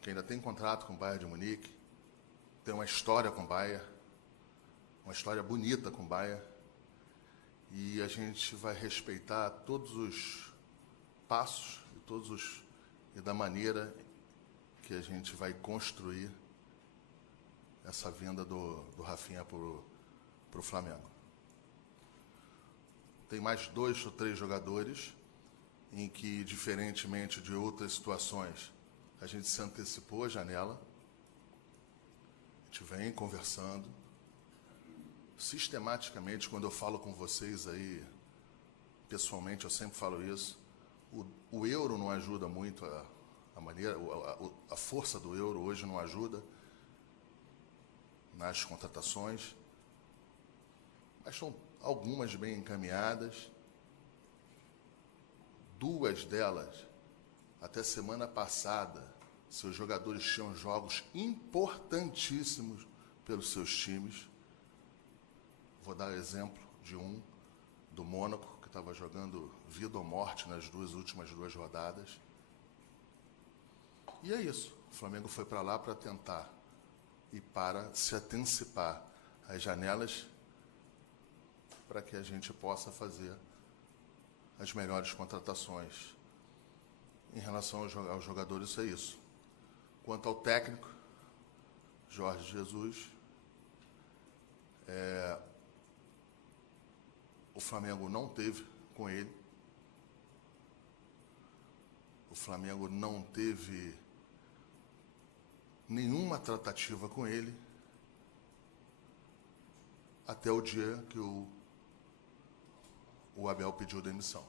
que ainda tem contrato com o Bayern de Munique, tem uma história com o Bayern, uma história bonita com o Bayern, e a gente vai respeitar todos os passos e da maneira que a gente vai construir essa vinda do Rafinha para o Flamengo. Tem mais 2 ou 3 jogadores em que, diferentemente de outras situações, a gente se antecipou à janela, a gente vem conversando. Sistematicamente, quando eu falo com vocês aí, pessoalmente, eu sempre falo isso, o euro não ajuda muito, a força do euro hoje não ajuda nas contratações, mas são algumas bem encaminhadas. 2 delas, até semana passada, seus jogadores tinham jogos importantíssimos pelos seus times. Vou dar exemplo de um, do Mônaco, que estava jogando vida ou morte nas últimas 2 rodadas. E é isso. O Flamengo foi para lá para tentar e para se antecipar às janelas para que a gente possa fazer as melhores contratações. Em relação aos jogadores, é isso. Quanto ao técnico, Jorge Jesus, o Flamengo não teve com ele, o Flamengo não teve nenhuma tratativa com ele até o dia que o Abel pediu demissão.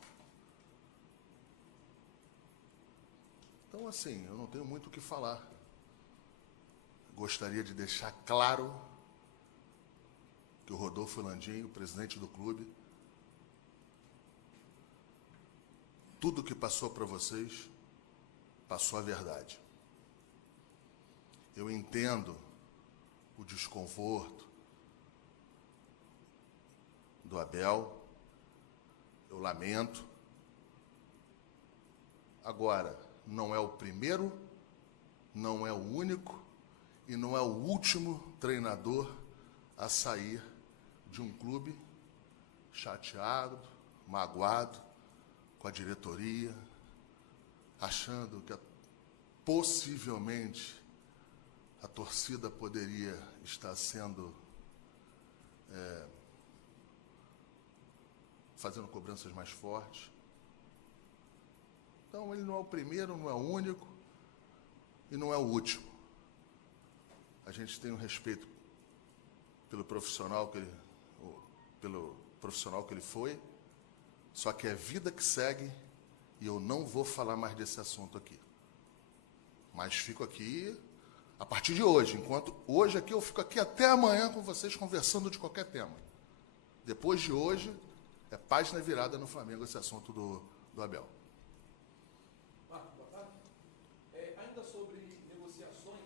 Então, assim, eu não tenho muito o que falar. Gostaria de deixar claro que o Rodolfo Landim, o presidente do clube, tudo que passou para vocês, passou a verdade. Eu entendo o desconforto do Abel, eu lamento. Agora, não é o primeiro, não é o único e não é o último treinador a sair de um clube chateado, magoado com a diretoria, achando que possivelmente a torcida poderia estar sendo fazendo cobranças mais fortes. Então, ele não é o primeiro, não é o único e não é o último. A gente tem um respeito pelo profissional que ele foi, só que é vida que segue e eu não vou falar mais desse assunto aqui. Mas fico aqui a partir de hoje, enquanto hoje aqui eu fico aqui até amanhã com vocês conversando de qualquer tema. Depois de hoje, é página virada no Flamengo esse assunto do Abel. Marco, boa tarde. Ainda sobre negociações,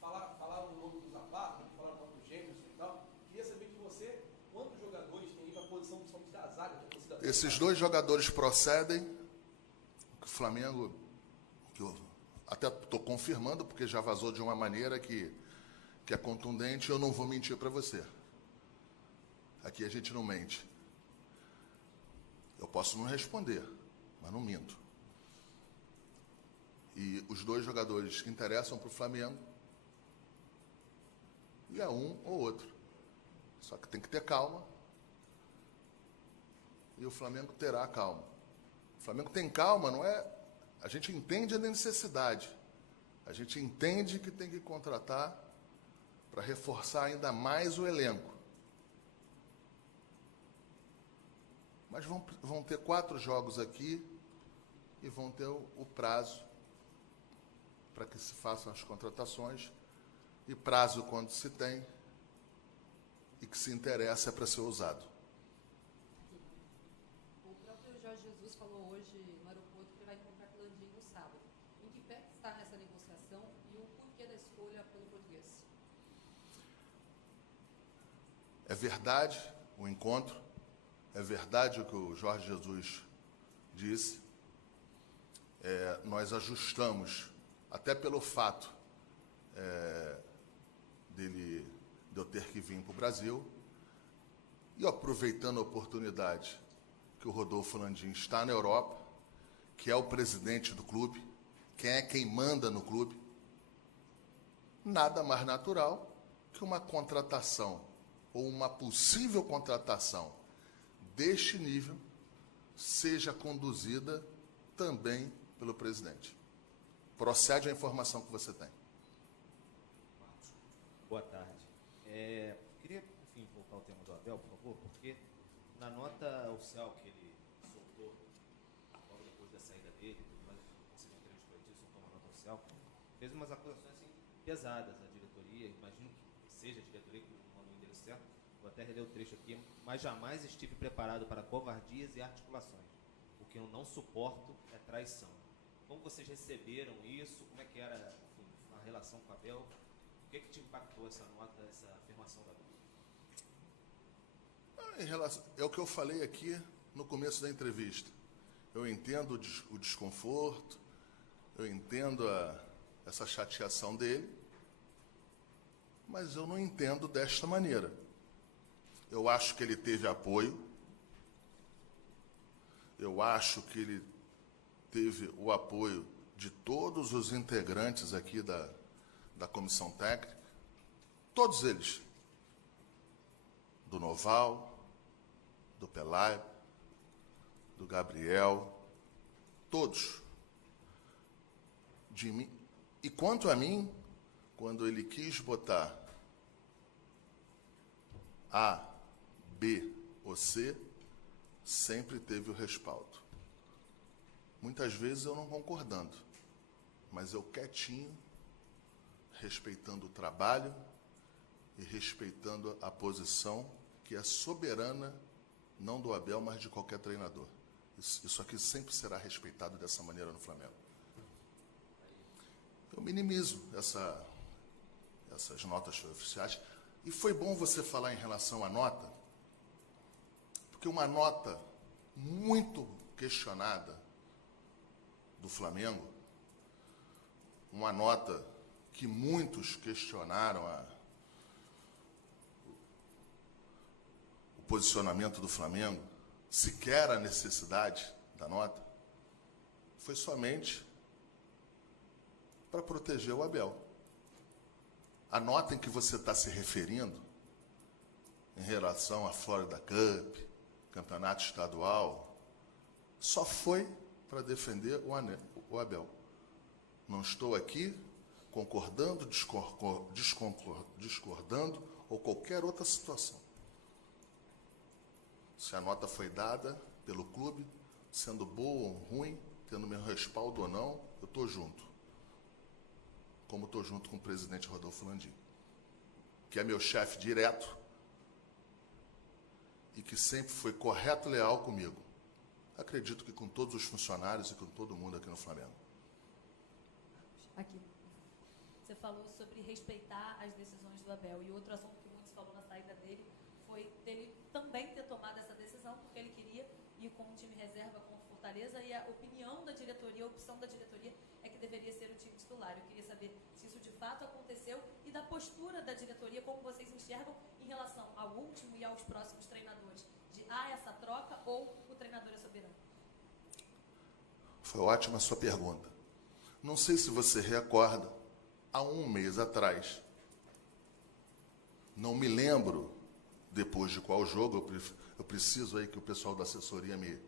falaram o nome do Zapata, falaram o nome do Gêmeos e tal. Queria saber de você, quantos jogadores tem aí na posição da zaga? Esses 2 jogadores procedem, que o Flamengo, que eu até estou confirmando, porque já vazou de uma maneira que é contundente, eu não vou mentir para você. Aqui a gente não mente. Eu posso não responder, mas não minto. E os 2 jogadores que interessam para o Flamengo, e é um ou outro. Só que tem que ter calma. E o Flamengo terá calma. O Flamengo tem calma, não é? A gente entende a necessidade. A gente entende que tem que contratar para reforçar ainda mais o elenco. Mas vão ter 4 jogos aqui e vão ter o prazo para que se façam as contratações. E prazo, quando se tem, e que se interessa, é para ser usado. O próprio Jorge Jesus falou hoje no aeroporto que vai encontrar com o Landim no sábado. Em que pé está nessa negociação e o porquê da escolha pelo português? É verdade o encontro, é verdade o que o Jorge Jesus disse. Nós ajustamos até pelo fato de eu ter que vir para o Brasil, e aproveitando a oportunidade que o Rodolfo Landim está na Europa, que é o presidente do clube, quem manda no clube, nada mais natural que uma contratação ou uma possível contratação deste nível seja conduzida também pelo presidente. Procede a informação que você tem. Boa tarde. Queria, enfim, voltar ao tema do Abel, por favor, porque na nota oficial que ele soltou, logo depois da saída dele, mas conseguiu um trecho coletivo, soltou uma nota oficial, fez umas acusações assim, pesadas à diretoria, imagino que seja a diretoria que mandou o endereço certo, vou até reler o trecho aqui, mas jamais estive preparado para covardias e articulações. O que eu não suporto é traição. Como vocês receberam isso? Como é que era, enfim, a relação com o Abel? O que te impactou essa nota, essa afirmação da Abel? É o que eu falei aqui no começo da entrevista. Eu entendo o desconforto, eu entendo essa chateação dele, mas eu não entendo desta maneira. Eu acho que ele teve apoio, eu acho que ele teve o apoio de todos os integrantes aqui da comissão técnica, todos eles, do Noval, do Pelai, do Gabriel, todos, de mim. E quanto a mim, quando ele quis botar A, B ou C, sempre teve o respaldo. Muitas vezes eu não concordando, mas eu quietinho, respeitando o trabalho e respeitando a posição que é soberana, não do Abel, mas de qualquer treinador. Isso aqui sempre será respeitado dessa maneira no Flamengo. Eu minimizo essas notas oficiais. E foi bom você falar em relação à nota, porque uma nota muito questionada do Flamengo, uma nota que muitos questionaram o posicionamento do Flamengo, sequer a necessidade da nota, foi somente para proteger o Abel. A nota em que você está se referindo, em relação à Florida Cup, campeonato estadual, só foi para defender o Abel. Não estou aqui concordando, discordando ou qualquer outra situação. Se a nota foi dada pelo clube, sendo boa ou ruim, tendo meu respaldo ou não, eu estou junto. Como estou junto com o presidente Rodolfo Landim, que é meu chefe direto e que sempre foi correto e leal comigo. Acredito que com todos os funcionários e com todo mundo aqui no Flamengo. Aqui. Você falou sobre respeitar as decisões do Abel. E outro assunto que muito se falou na saída dele foi dele também ter tomado essa decisão, porque ele queria ir com um time reserva contra o Fortaleza, e a opinião da diretoria, a opção da diretoria é que deveria ser o time titular. Eu queria saber se isso de fato aconteceu e da postura da diretoria, como vocês enxergam em relação ao último e aos próximos treinadores. De essa troca ou o treinador é soberano? Foi ótima a sua pergunta. Não sei se você recorda, há um mês atrás, não me lembro depois de qual jogo, eu preciso aí que o pessoal da assessoria me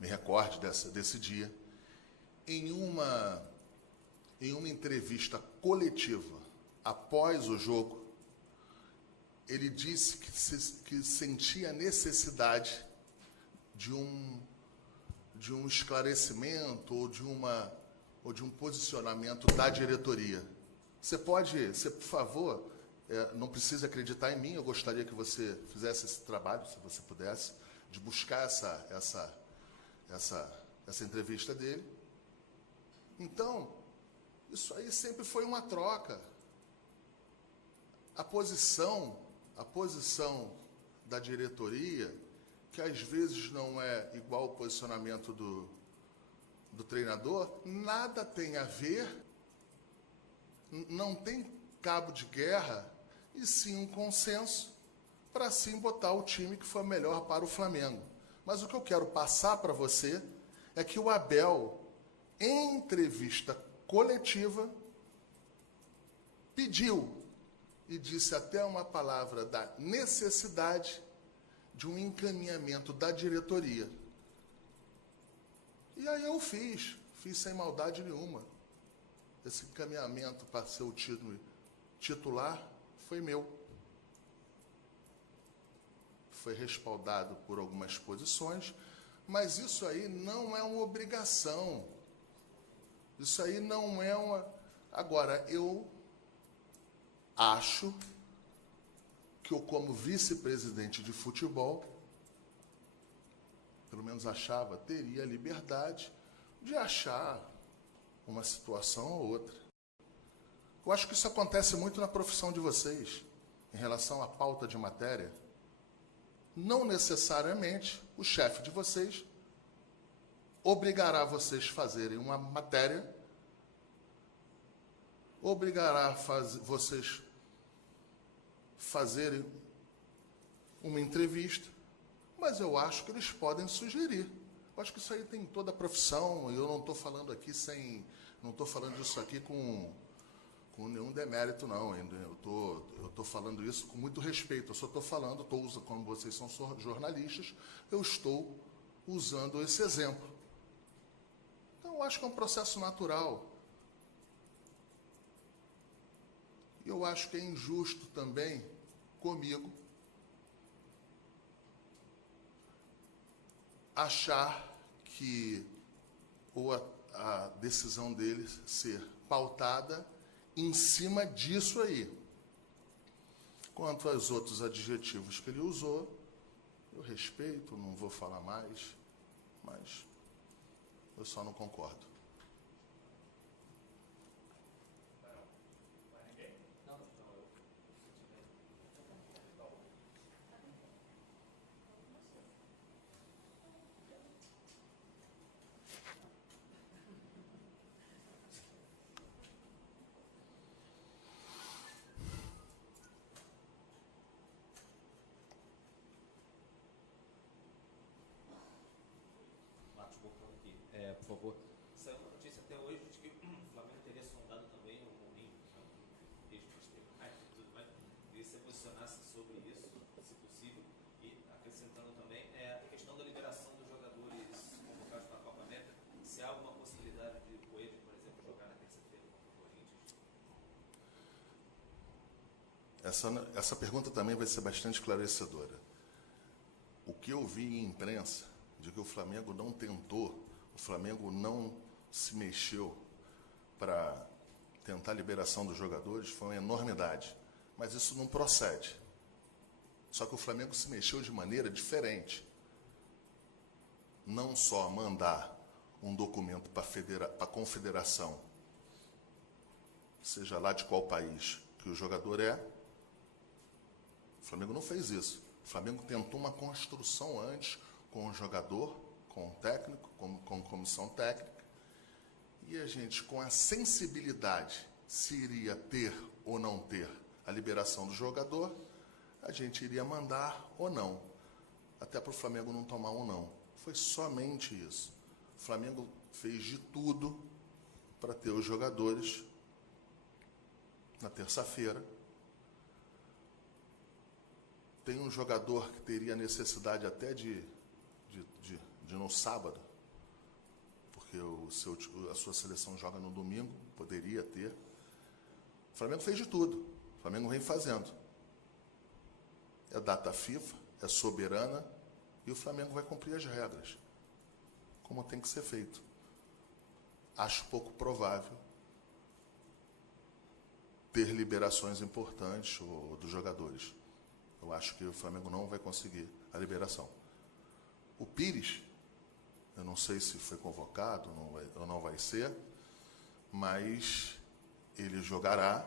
recorde desse dia, em uma entrevista coletiva após o jogo, ele disse que sentia a necessidade de um esclarecimento ou de um posicionamento da diretoria. Você, por favor, não precisa acreditar em mim, eu gostaria que você fizesse esse trabalho, se você pudesse, de buscar essa entrevista dele. Então, isso aí sempre foi uma troca. A posição da diretoria, que às vezes não é igual ao posicionamento do treinador, nada tem a ver, não tem cabo de guerra, e sim um consenso para sim botar o time que for melhor para o Flamengo. Mas o que eu quero passar para você é que o Abel, em entrevista coletiva, pediu e disse até uma palavra da necessidade de um encaminhamento da diretoria. E aí eu fiz sem maldade nenhuma. Esse encaminhamento para ser o título titular foi meu. Foi respaldado por algumas posições, mas isso aí não é uma obrigação. Isso aí não é uma... Agora, eu acho que eu, como vice-presidente de futebol, pelo menos achava, teria a liberdade de achar uma situação ou outra. Eu acho que isso acontece muito na profissão de vocês, em relação à pauta de matéria. Não necessariamente o chefe de vocês obrigará vocês a fazerem uma matéria, obrigará vocês fazerem uma entrevista, mas eu acho que eles podem sugerir. Eu acho que isso aí tem em toda a profissão, e eu não estou falando aqui não estou falando isso aqui com nenhum demérito, não. Eu estou falando isso com muito respeito. Eu só estou falando, como vocês são jornalistas, eu estou usando esse exemplo. Então, eu acho que é um processo natural. E eu acho que é injusto também comigo achar que a decisão deles ser pautada em cima disso aí. Quanto aos outros adjetivos que ele usou, eu respeito, não vou falar mais, mas eu só não concordo. Marcos Bocão aqui. Por favor. Saiu uma notícia até hoje de que o Flamengo teria sondado também o Mourinho, tudo mais. Queria que você posicionasse sobre isso, se possível, e acrescentando também a questão da liberação dos jogadores convocados para a Copa América. Se há alguma possibilidade de o Coelho, por exemplo, jogar na terça-feira contra o Corinthians? Essa pergunta também vai ser bastante esclarecedora. O que eu vi em imprensa de que o Flamengo não tentou, o Flamengo não se mexeu para tentar a liberação dos jogadores foi uma enormidade. Mas isso não procede. Só que o Flamengo se mexeu de maneira diferente. Não só mandar um documento para a confederação, seja lá de qual país que o jogador é, o Flamengo não fez isso. O Flamengo tentou uma construção antes com o jogador, com o técnico, com comissão técnica, e a gente, com a sensibilidade se iria ter ou não ter a liberação do jogador, a gente iria mandar ou não, até para o Flamengo não tomar um não. Foi somente isso. O Flamengo fez de tudo para ter os jogadores na terça-feira. Tem um jogador que teria necessidade até de no sábado, porque a sua seleção joga no domingo, poderia ter. O Flamengo fez de tudo. O Flamengo vem fazendo. É data FIFA, é soberana, e o Flamengo vai cumprir as regras, como tem que ser feito. Acho pouco provável ter liberações importantes dos jogadores. Eu acho que o Flamengo não vai conseguir a liberação. O Pires, eu não sei se foi convocado ou não vai ser, mas ele jogará,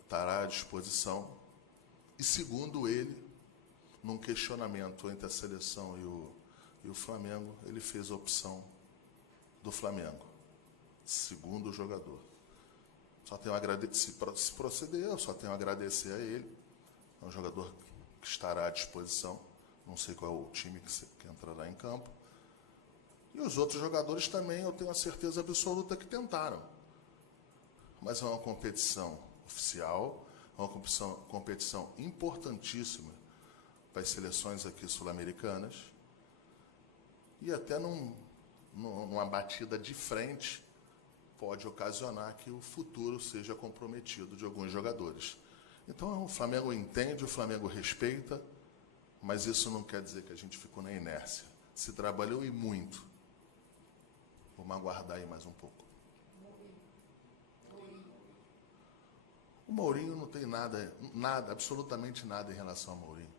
estará à disposição. E segundo ele, num questionamento entre a seleção e o Flamengo, ele fez a opção do Flamengo. Segundo jogador. Só tenho a agradecer, se proceder, eu só tenho a agradecer a ele. É um jogador que estará à disposição. Não sei qual é o time que entrará em campo. E os outros jogadores também, eu tenho a certeza absoluta que tentaram. Mas é uma competição oficial, é uma competição importantíssima para as seleções aqui sul-americanas. E até numa batida de frente pode ocasionar que o futuro seja comprometido de alguns jogadores. Então o Flamengo entende, o Flamengo respeita, mas isso não quer dizer que a gente ficou na inércia. Se trabalhou e muito. Vamos aguardar aí mais um pouco. O Mourinho não tem nada, absolutamente nada em relação ao Mourinho.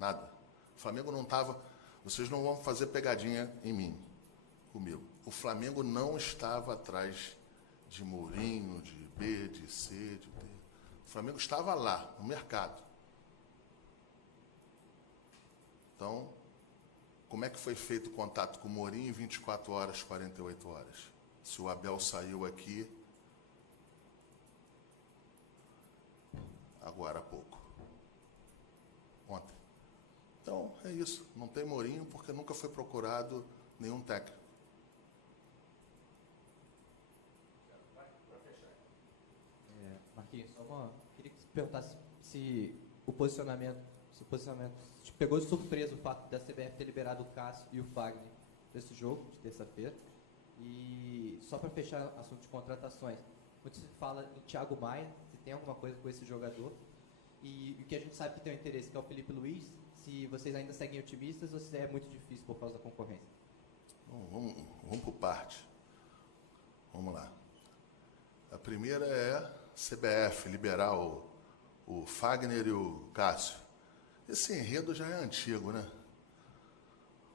Nada. O Flamengo não estava... Vocês não vão fazer pegadinha em mim, comigo. O Flamengo não estava atrás de Mourinho, de B, de C, de D. O Flamengo estava lá, no mercado. Então, como é que foi feito o contato com o Mourinho em 24 horas, 48 horas? Se o Abel saiu aqui agora há pouco. Ontem. Então, é isso. Não tem Mourinho porque nunca foi procurado nenhum técnico. Marquinhos, queria que você perguntasse se o posicionamento te pegou de surpresa o fato da CBF ter liberado o Cássio e o Fagner desse jogo, de terça-feira. E só para fechar o assunto de contratações, quando se fala no Thiago Maia, se tem alguma coisa com esse jogador, e o que a gente sabe que tem um interesse, que é o Felipe Luiz, se vocês ainda seguem otimistas ou se é muito difícil por causa da concorrência? Vamos por parte. Vamos lá. A primeira é CBF, liberar o Fagner e o Cássio. Esse enredo já é antigo, né?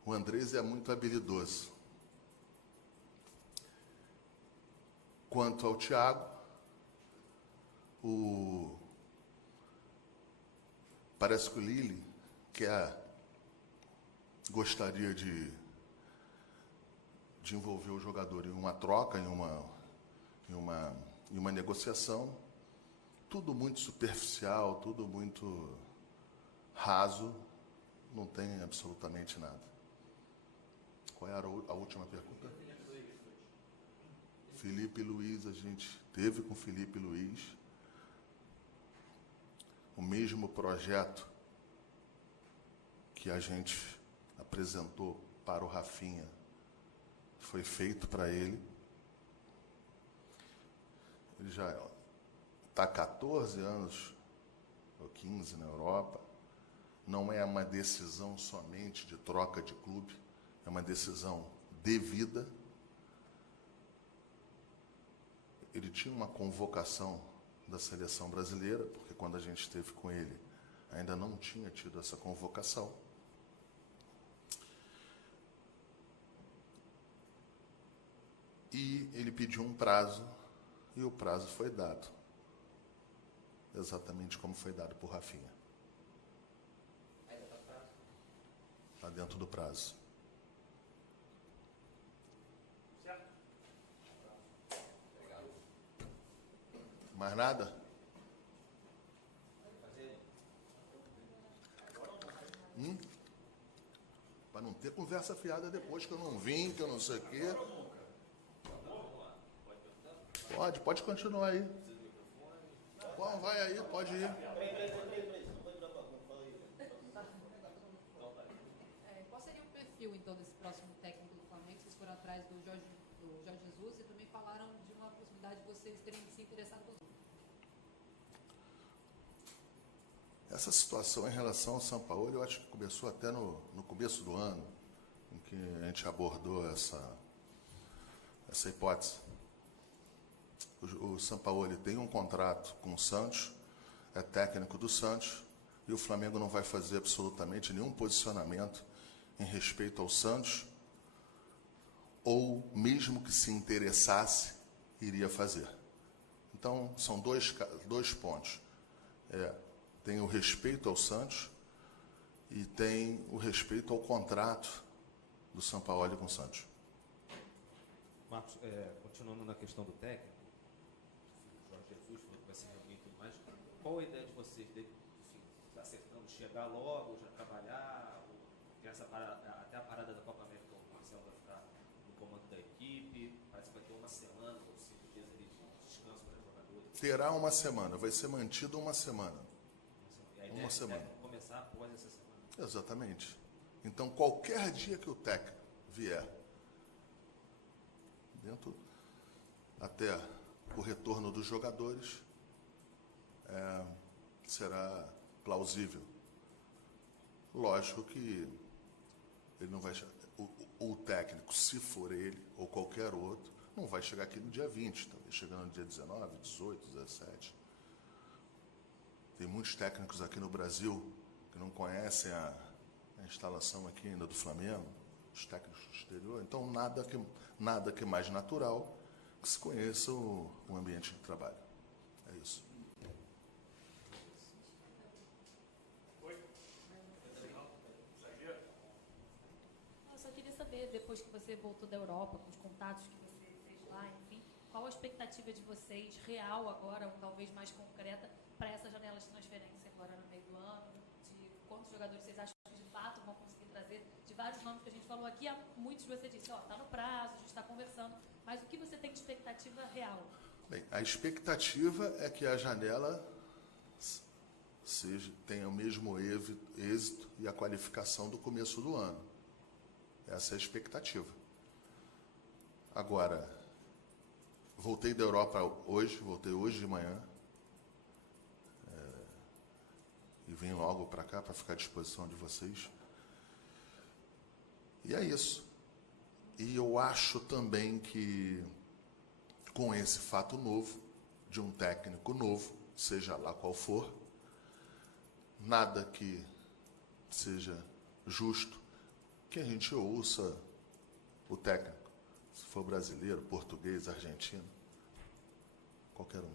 O Andrés é muito habilidoso. Quanto ao Thiago, parece que o Lille gostaria de envolver o jogador em uma troca, em uma negociação. Tudo muito superficial, tudo muito raso, não tem absolutamente nada. Qual era a última pergunta? Felipe Luiz, a gente teve com Felipe Luiz o mesmo projeto que a gente apresentou para o Rafinha, foi feito para ele. Ele já está há 14 anos, ou 15 na Europa. Não é uma decisão somente de troca de clube, é uma decisão de vida. Ele tinha uma convocação da seleção brasileira, porque quando a gente esteve com ele, ainda não tinha tido essa convocação. E ele pediu um prazo, e o prazo foi dado. Exatamente como foi dado por Rafinha. Está dentro do prazo. Mais nada? Para não ter conversa fiada depois, que eu não vim, que eu não sei o quê. Pode continuar aí. Bom, vai aí, pode ir. Qual seria o perfil, então, desse próximo técnico do Flamengo? Vocês foram atrás do Jorge Jesus e também falaram de uma possibilidade de vocês terem se interessado por... Essa situação em relação ao São Paulo, eu acho que começou até no começo do ano, em que a gente abordou essa hipótese. O São Paulo tem um contrato com o Santos, é técnico do Santos, e o Flamengo não vai fazer absolutamente nenhum posicionamento em respeito ao Santos, ou mesmo que se interessasse, iria fazer. Então, são dois pontos. Tem o respeito ao Santos e tem o respeito ao contrato do São Paulo com o Santos. Marcos, continuando na questão do técnico, o Jorge Jesus falou que vai se reunir e tudo mais. Qual a ideia de vocês, enfim, tá acertando, chegar logo, já trabalhar, ou até a parada da Copa América, o Marcelo vai ficar no comando da equipe, parece que vai ter uma semana ou 5 dias ali de descanso para os jogadores. Terá uma semana, vai ser mantido uma semana. E a ideia Uma semana. é começar após essa semana. Exatamente. Então, qualquer dia que o técnico vier, dentro até o retorno dos jogadores, será plausível. Lógico que ele não vai o técnico, se for ele ou qualquer outro, não vai chegar aqui no dia 20, talvez chegando no dia 19, 18, 17. Tem muitos técnicos aqui no Brasil que não conhecem a instalação aqui ainda do Flamengo, os técnicos do exterior. Então, nada que mais natural que se conheça o ambiente de trabalho. É isso. Eu só queria saber, depois que você voltou da Europa, com os contatos que você fez lá, enfim, qual a expectativa de vocês, real agora, ou talvez mais concreta, para essa janela de transferência agora no meio do ano? De quantos jogadores vocês acham que de fato vão conseguir trazer? De vários nomes que a gente falou aqui, há muitos você disse, está no prazo, a gente está conversando, mas o que você tem de expectativa real? Bem, a expectativa é que a janela tenha o mesmo êxito e a qualificação do começo do ano. Essa é a expectativa. Agora, voltei da Europa voltei hoje de manhã, e vim logo para cá para ficar à disposição de vocês. E é isso. E eu acho também que, com esse fato novo, de um técnico novo, seja lá qual for, nada que seja justo que a gente ouça o técnico, se for brasileiro, português, argentino, qualquer um.